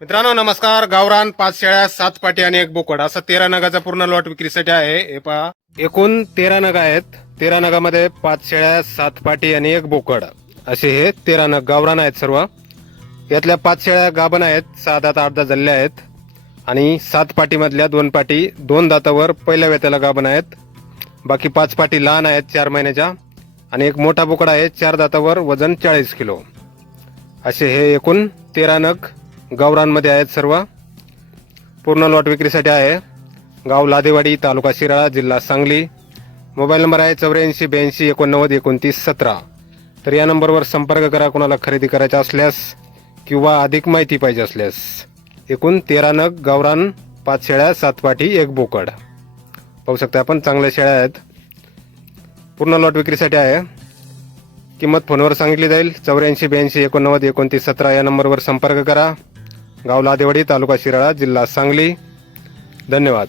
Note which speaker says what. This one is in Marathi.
Speaker 1: मित्रांनो नमस्कार. गावरान पाच शेळ्या सात पाटी आणि एक बोकड. असं तेरा नगाचा पूर्ण लॉट विक्रीसाठी आहे. हे पहा. एकूण तेरा नग आहेत. तेरा नगामध्ये पाच शेळ्या सात पाटी आणि एक बोकड. असे हे तेरा नग गावरान आहेत सर्व. यातल्या पाच शेळ्या गाभण आहेत. सहा दात आठ दात झालेल्या आहेत. आणि सात पाटीमधल्या दोन पाटी दोन दातावर पहिल्या वेत्याला गाभण आहेत. बाकी पाच पाटी लहान आहेत चार महिन्याच्या. आणि एक मोठा बोकड आहे चार दातावर वजन चाळीस किलो. असे हे एकूण तेरा नग गावरांमध्ये आहेत सर्व. पूर्ण लॉट विक्रीसाठी आहे. गाव लादेवाडी तालुका शिराळा जिल्हा सांगली. मोबाईल नंबर आहे चौऱ्याऐंशी ब्याऐंशी एकोणनव्वद एकोणतीस सतरा. तर या नंबरवर संपर्क करा कोणाला खरेदी करायचा असल्यास किंवा अधिक माहिती पाहिजे असल्यास. एकूण तेरा नग गावरान पाच शेळ्या सात पाठी एक बोकड. पाहू शकता आपण चांगल्या शेळ्या आहेत. पूर्ण लॉट विक्रीसाठी आहे. किंमत फोनवर सांगितली जाईल. चौऱ्याऐंशी ब्याऐंशी एकोणनव्वद एकोणतीस सतरा या नंबरवर संपर्क करा. गाव लादेवाडी तालुका शिराळा जिल्हा सांगली. धन्यवाद.